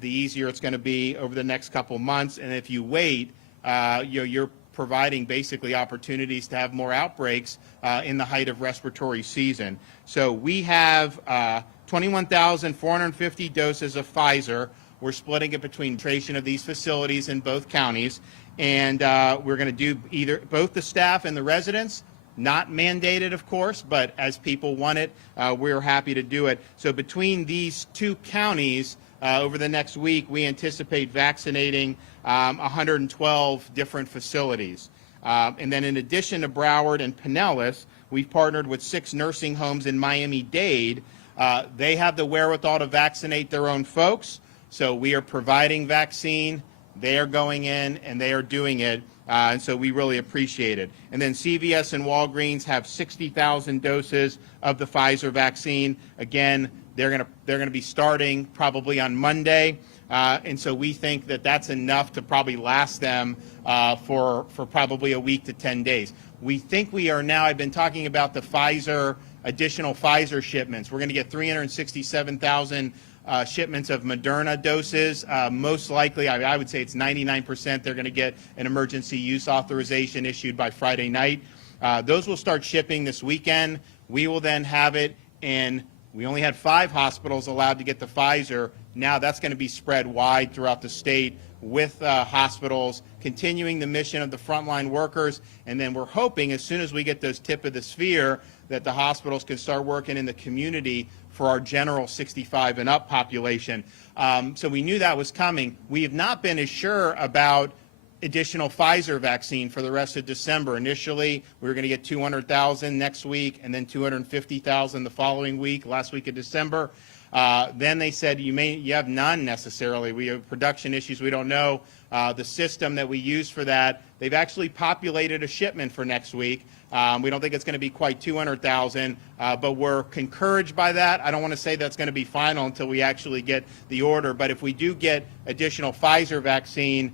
the easier it's going to be over the next couple months. And if you wait, you're providing basically opportunities to have more outbreaks in the height of respiratory season. So we have 21,450 doses of Pfizer. We're splitting it between administration of these facilities in both counties, and we're going to do either both the staff and the residents. Not mandated, of course, but as people want it, we're happy to do it. So between these two counties, over the next week, we anticipate vaccinating 112 different facilities. And then in addition to Broward and Pinellas, we've partnered with 6 nursing homes in Miami-Dade. They have the wherewithal to vaccinate their own folks. So we are providing vaccine. They are going in and they are doing it. And so we really appreciate it. And then CVS and Walgreens have 60,000 doses of the Pfizer vaccine. Again, they're going to be starting probably on Monday. And so we think that that's enough to probably last them for probably a week to 10 days. We think we are now, I've been talking about the additional Pfizer shipments. We're going to get 367,000 shipments of Moderna doses. Most likely, I would say it's 99% they're going to get an emergency use authorization issued by Friday night. Those will start shipping this weekend. We will then have it in, we only had 5 hospitals allowed to get the Pfizer. Now that's going to be spread wide throughout the state with hospitals, continuing the mission of the frontline workers. And then we're hoping as soon as we get those tip of the sphere that the hospitals can start working in the community for our general 65 and up population. So we knew that was coming. We have not been as sure about additional Pfizer vaccine for the rest of December. Initially, we were going to get 200,000 next week and then 250,000 the following week, last week of December. Then they said you have none necessarily. We have production issues. We don't know. The system that we use for that, they've actually populated a shipment for next week. We don't think it's going to be quite 200,000, but we're encouraged by that. I don't want to say that's going to be final until we actually get the order. But if we do get additional Pfizer vaccine,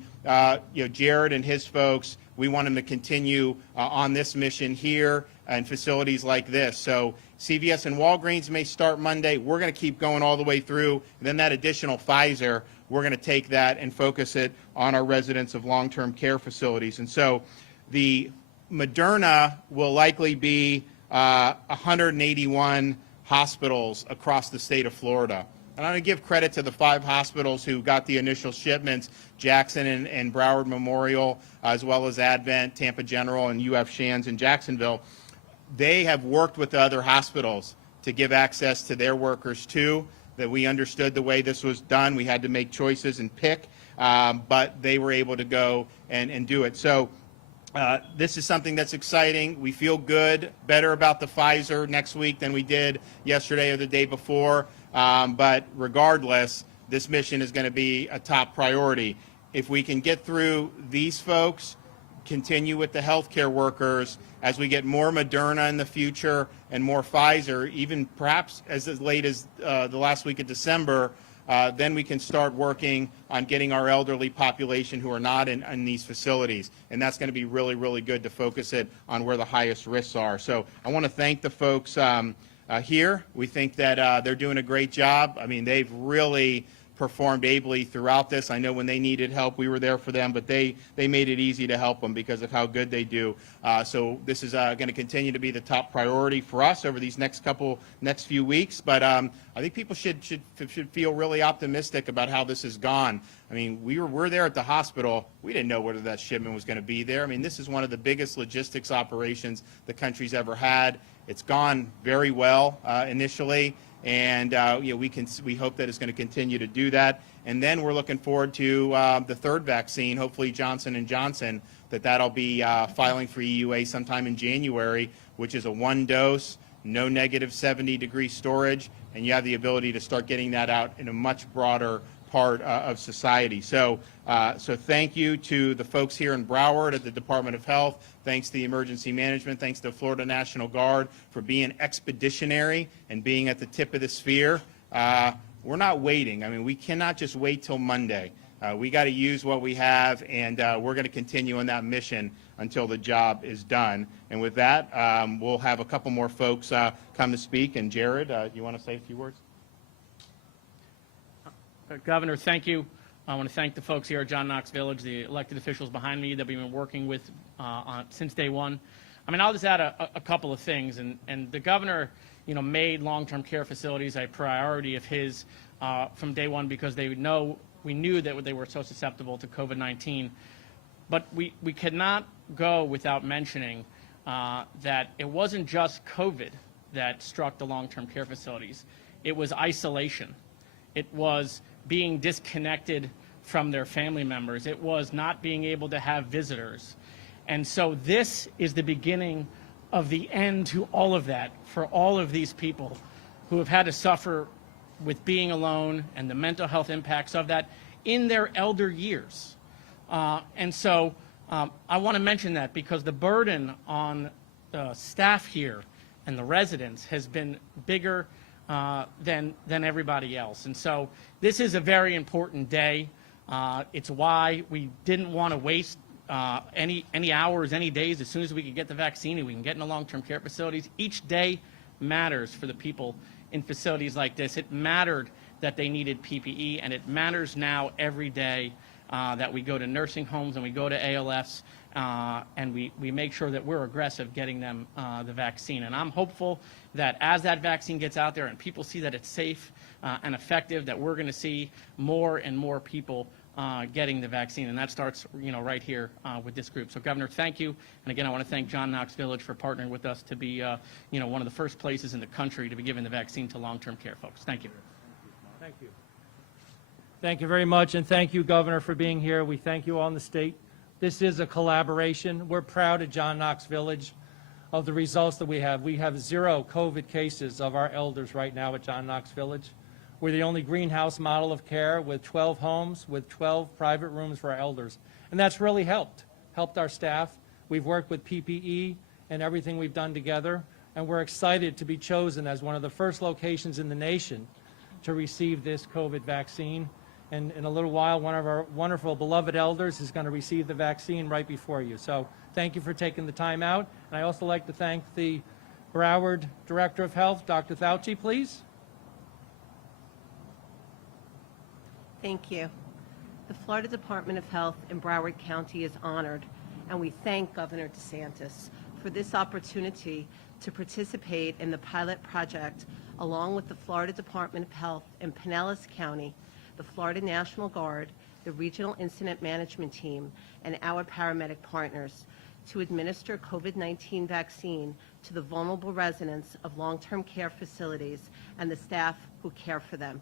Jared and his folks, we want them to continue on this mission here and facilities like this. So CVS and Walgreens may start Monday. We're going to keep going all the way through. And then that additional Pfizer, we're going to take that and focus it on our residents of long-term care facilities. And so the Moderna will likely be 181 hospitals across the state of Florida. And I'm going to give credit to the 5 hospitals who got the initial shipments, Jackson and Broward Memorial, as well as Advent, Tampa General, and UF Shands in Jacksonville. They have worked with the other hospitals to give access to their workers too, that we understood the way this was done. We had to make choices and pick, but they were able to go and do it. So this is something that's exciting. We feel good, better about the Pfizer next week than we did yesterday or the day before. But regardless, this mission is going to be a top priority. If we can get through these folks, continue with the healthcare workers, as we get more Moderna in the future and more Pfizer, even perhaps as late as the last week of December, then we can start working on getting our elderly population who are not in these facilities. And that's going to be really, really good to focus it on where the highest risks are. So I want to thank the folks here. We think that they're doing a great job. I mean, they've really performed ably throughout this. I know when they needed help, we were there for them, but they made it easy to help them because of how good they do. So this is going to continue to be the top priority for us over these next few weeks. But I think people should feel really optimistic about how this has gone. I mean, we're there at the hospital. We didn't know whether that shipment was going to be there. I mean, this is one of the biggest logistics operations the country's ever had. It's gone very well initially. And we hope that it's going to continue to do that. And then we're looking forward to the 3rd vaccine, hopefully Johnson & Johnson, that'll be filing for EUA sometime in January, which is a 1-dose, no negative 70-degree storage, and you have the ability to start getting that out in a much broader part of society. So thank you to the folks here in Broward at the Department of Health. Thanks to the emergency management. Thanks to Florida National Guard for being expeditionary and being at the tip of the sphere. We're not waiting. I mean, we cannot just wait till Monday. We got to use what we have, and we're going to continue on that mission until the job is done. And with that, we'll have a couple more folks come to speak. And Jared, you want to say a few words? Governor, thank you. I want to thank the folks here at John Knox Village, the elected officials behind me that we've been working with since day one. I mean, I'll just add a couple of things. And the governor, made long-term care facilities a priority of his from day one because we knew that they were so susceptible to COVID-19. But we cannot go without mentioning that it wasn't just COVID that struck the long-term care facilities. It was isolation. It was being disconnected from their family members. It was not being able to have visitors. And so this is the beginning of the end to all of that for all of these people who have had to suffer with being alone and the mental health impacts of that in their elder years. And so I want to mention that because the burden on the staff here and the residents has been bigger than everybody else. And so this is a very important day. It's why we didn't want to waste any hours, any days. As soon as we could get the vaccine and we can get into long-term care facilities, each day matters for the people in facilities like this. It mattered that they needed PPE, and it matters now every day that we go to nursing homes and we go to ALFs and we make sure that we're aggressive getting them the vaccine. And I'm hopeful that as that vaccine gets out there and people see that it's safe and effective, that we're going to see more and more people getting the vaccine, and that starts, right here with this group. So, Governor, thank you, and again, I want to thank John Knox Village for partnering with us to be, one of the first places in the country to be giving the vaccine to long-term care folks. Thank you. Thank you. Thank you very much, and thank you, Governor, for being here. We thank you all in the state. This is a collaboration. We're proud at John Knox Village of the results that we have. We have 0 COVID cases of our elders right now at John Knox Village. We're the only greenhouse model of care with 12 homes, with 12 private rooms for our elders. And that's really helped our staff. We've worked with PPE and everything we've done together, and we're excited to be chosen as one of the first locations in the nation to receive this COVID vaccine. And in a little while, one of our wonderful, beloved elders is going to receive the vaccine right before you. So thank you for taking the time out. And I also like to thank the Broward Director of Health, Dr. Fauci, please. Thank you. The Florida Department of Health in Broward County is honored, and we thank Governor DeSantis for this opportunity to participate in the pilot project along with the Florida Department of Health in Pinellas County, the Florida National Guard, the Regional Incident Management Team, and our paramedic partners to administer COVID-19 vaccine to the vulnerable residents of long-term care facilities and the staff who care for them.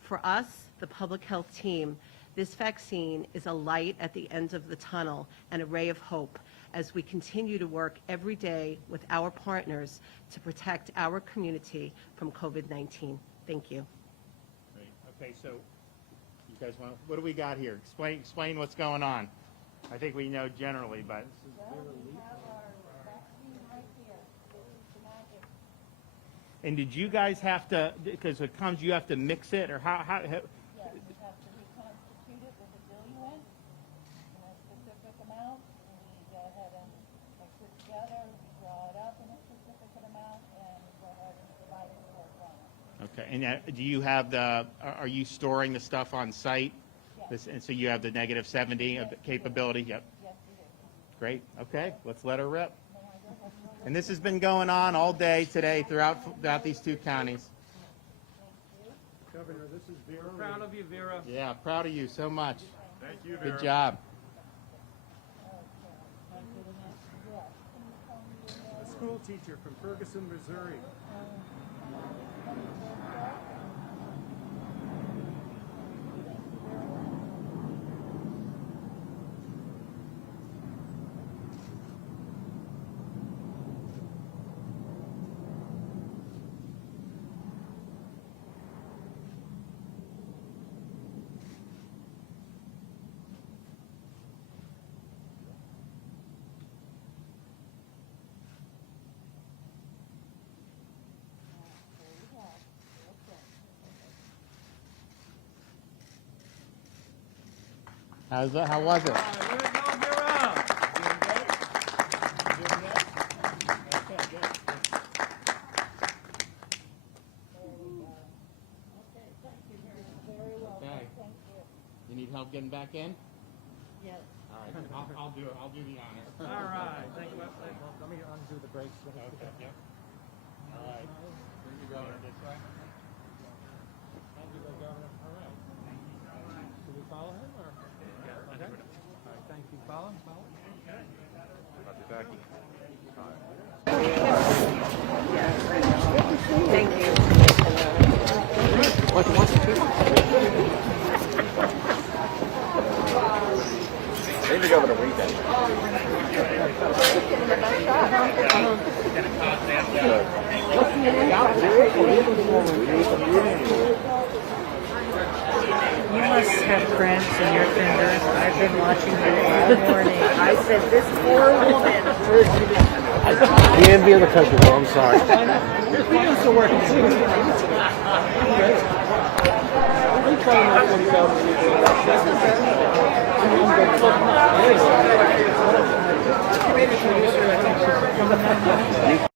For us, the public health team, this vaccine is a light at the end of the tunnel and a ray of hope as we continue to work every day with our partners to protect our community from COVID-19. Thank you. Great. Okay, so you guys what do we got here? Explain what's going on. I think we know generally, but and did you guys have to, because it comes, you have to mix it, or how Yes, you have to reconstitute it with a diluent in a specific amount, and we go ahead and mix it together, draw it up in a specific amount, and go ahead and provide it to our client. Okay, and do you have are you storing the stuff on site? Yes. And so you have the -70 Yes, capability? Yep. Yes, we do. Great. Okay, let's let her rip. And this has been going on all day today throughout these 2 counties. Governor, this is Vera. We're proud of you, Vera. Yeah, proud of you so much. Thank you, Vera. Good job. A school teacher from Ferguson, Missouri. How was it? Way to go, Vera. You need help getting back in? Yes. All right, I'll do it. I'll do the honor. All right, thank you. Let me undo the brakes. Okay, yep. All right. Bring your governor this way. Thank you, Governor. All right. Should we follow him, or? Yeah. Okay. All right, thank you. Follow him, follow him. Thank you. Maybe go over the weekend. You must have cramps in your fingers. I've been watching you all morning. I said, this poor woman. The envy of the country, well, I'm sorry. We used to work in